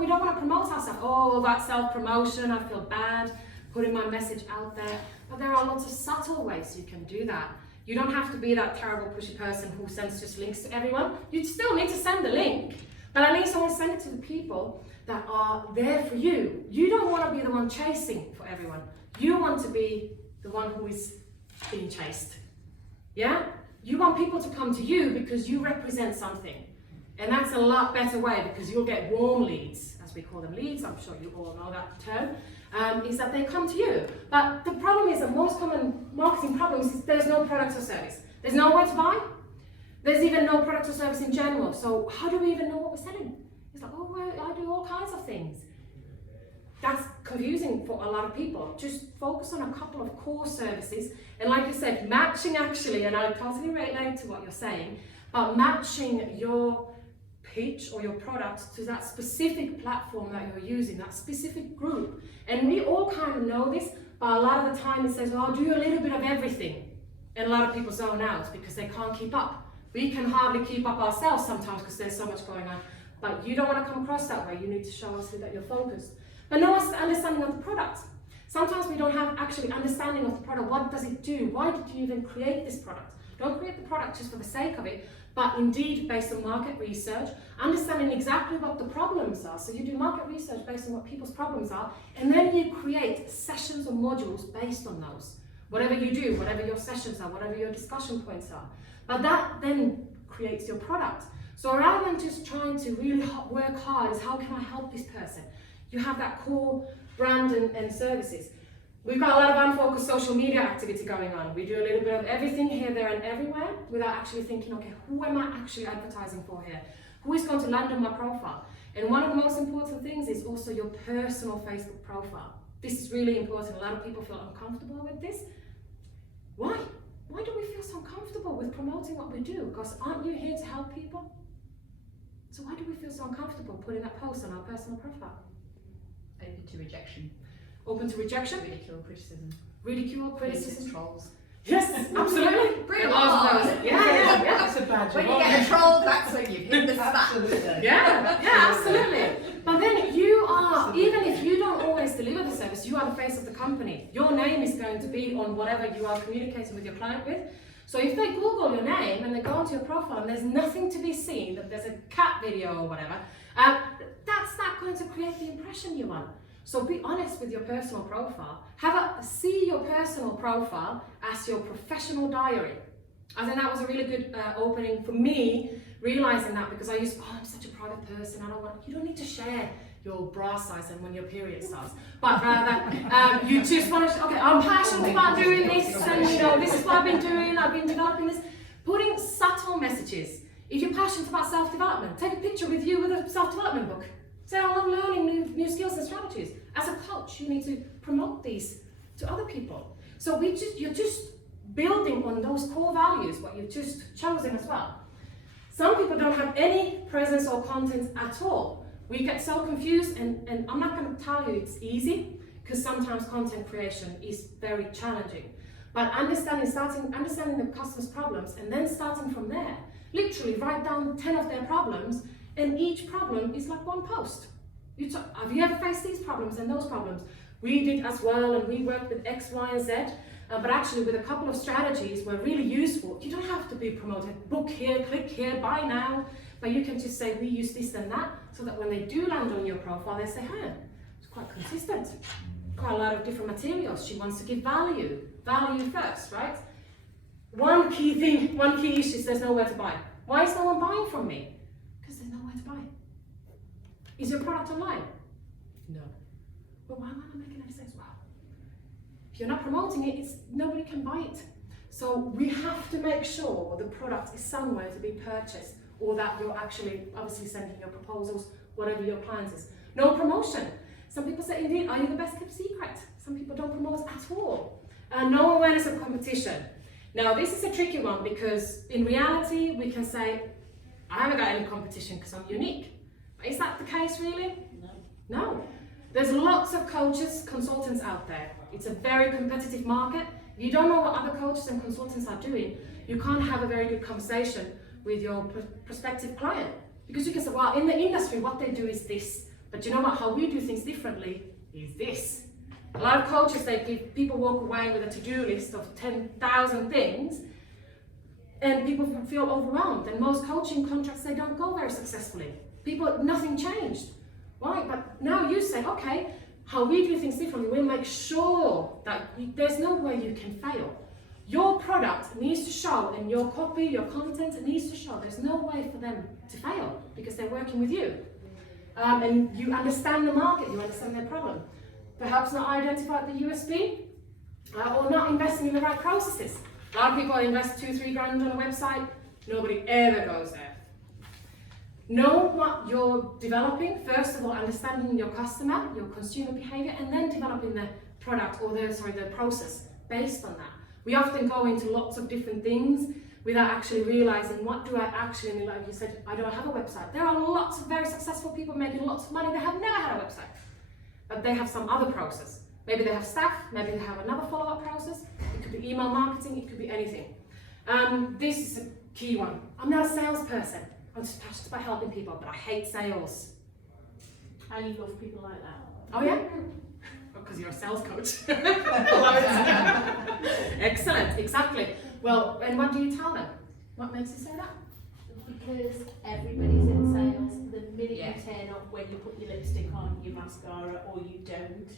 we don't want to promote ourselves. Oh, that self-promotion, I feel bad putting my message out there. But there are lots of subtle ways you can do that. You don't have to be that terrible pushy person who sends just links to everyone. You still need to send the link, but at least I want to send it to the people that are there for you. You don't want to be the one chasing for everyone. You want to be the one who is being chased. Yeah? You want people to come to you because you represent something. And that's a lot better way, because you'll get warm leads, as we call them leads. I'm sure you all know that term. Is that they come to you. But the problem is, the most common marketing problems is there's no product or service. There's nowhere to buy. There's even no product or service in general. So how do we even know what we're selling? It's like, oh, well, I do all kinds of things. That's confusing for a lot of people. Just focus on a couple of core services. And like I said, matching actually, and I totally relate to what you're saying, but matching your pitch or your product to that specific platform that you're using, that specific group. And we all kind of know this, but a lot of the time it says, well, I'll do a little bit of everything. And a lot of people zone out because they can't keep up. We can hardly keep up ourselves sometimes because there's so much going on. But you don't want to come across that way. You need to show us that you're focused. But no understanding of the product. Sometimes we don't have actually understanding of the product. What does it do? Why did you even create this product? Don't create the product just for the sake of it, but indeed based on market research, understanding exactly what the problems are. So you do market research based on what people's problems are, and then you create sessions or modules based on those. Whatever you do, whatever your sessions are, whatever your discussion points are. But that then creates your product. So rather than just trying to really work hard is how can I help this person? You have that core brand and services. We've got a lot of unfocused social media activity going on. We do a little bit of everything here, there, and everywhere without actually thinking, okay, who am I actually advertising for here? Who is going to land on my profile? And one of the most important things is also your personal Facebook profile. This is really important. A lot of people feel uncomfortable with this. Why? Why do we feel so uncomfortable with promoting what we do? Because aren't you here to help people? So why do we feel so uncomfortable putting that post on our personal profile? Open to rejection. Open to rejection? Ridicule, criticism. Ridicule, criticism. Trolls. Yes, absolutely. Brilliant. Yeah. That's a badge When of you honor. get a troll, that's when you've hit the spot. Absolutely. Yeah, absolutely. But then you are, even if you don't always deliver the service, you are the face of the company. Your name is going to be on whatever you are communicating with your client with. So if they Google your name and they go onto your profile and there's nothing to be seen, that there's a cat video or whatever, that's not going to create the impression you want. So be honest with your personal profile. See your personal profile as your professional diary. I think that was a really good opening for me, realizing that, because I used to, I'm such a private person, you don't need to share your bra size and when your period starts, but rather you just want to, okay, I'm passionate about doing this, and this is what I've been doing, I've been developing this. Putting subtle messages. If you're passionate about self-development, take a picture with you with a self-development book. Say, I love learning new skills and strategies. As a coach, you need to promote these to other people. So you're just building on those core values, what you've just chosen as well. Some people don't have any presence or content at all. We get so confused, and I'm not going to tell you it's easy, because sometimes content creation is very challenging. But understanding the customer's problems, and then starting from there. Literally write down 10 of their problems, and each problem is like one post. Have you ever faced these problems and those problems? We did as well, and we worked with X, Y, and Z, but actually with a couple of strategies were really useful. You don't have to be promoted, book here, click here, buy now, but you can just say, we use this and that, so that when they do land on your profile, they say, hey, it's quite consistent. Quite a lot of different materials. She wants to give value first, right? One key issue is there's nowhere to buy. Why is no one buying from me? Because there's nowhere to buy. Is your product online? No. But why am I not making any sense? Well, if you're not promoting it, nobody can buy it. So we have to make sure the product is somewhere to be purchased, or that you're actually obviously sending your proposals, whatever your clients is. No promotion. Some people say, indeed, are you the best kept secret? Some people don't promote at all. No awareness of competition. Now, this is a tricky one, because in reality, we can say, I haven't got any competition because I'm unique. But is that the case, really? No. There's lots of coaches, consultants out there. It's a very competitive market. If you don't know what other coaches and consultants are doing, you can't have a very good conversation with your prospective client. Because you can say, well, in the industry, what they do is this. But you know what? How we do things differently is this. A lot of coaches, they give people walk away with a to-do list of 10,000 things, and people feel overwhelmed. And most coaching contracts, they don't go very successfully. Nothing changed, right? But now you say, okay, how we do things differently, we'll make sure that there's no way you can fail. Your product needs to show, and your copy, your content needs to show. There's no way for them to fail because they're working with you. And you understand the market, you understand their problem. Perhaps not identify the USP, or not investing in the right processes. A lot of people invest 2-3 grand on a website, nobody ever goes there. Know what you're developing, first of all, understanding your customer, your consumer behavior, and then developing the product or the process based on that. We often go into lots of different things without actually realizing what do I actually need. Like you said, I don't have a website. There are lots of very successful people making lots of money that have never had a website, but they have some other process. Maybe they have staff, maybe they have another follow-up process. It could be email marketing, it could be anything. This is a key one. I'm not a salesperson. I'm just passionate about helping people, but I hate sales. I love people like that. Oh yeah? Because you're a sales coach. Love it. Excellent, exactly. Well, and what do you tell them? What makes you say that? Because everybody's in sales. The minute Yeah. you turn up, when you put your lipstick on, your mascara, or you don't,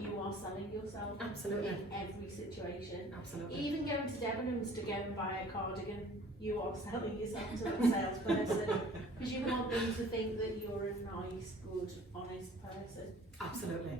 you are selling yourself. Absolutely. In every situation. Absolutely. Even going to Debenhams to go and buy a cardigan, you are selling yourself to that salesperson. Because you want them to think that you're a nice, good, honest person. Absolutely.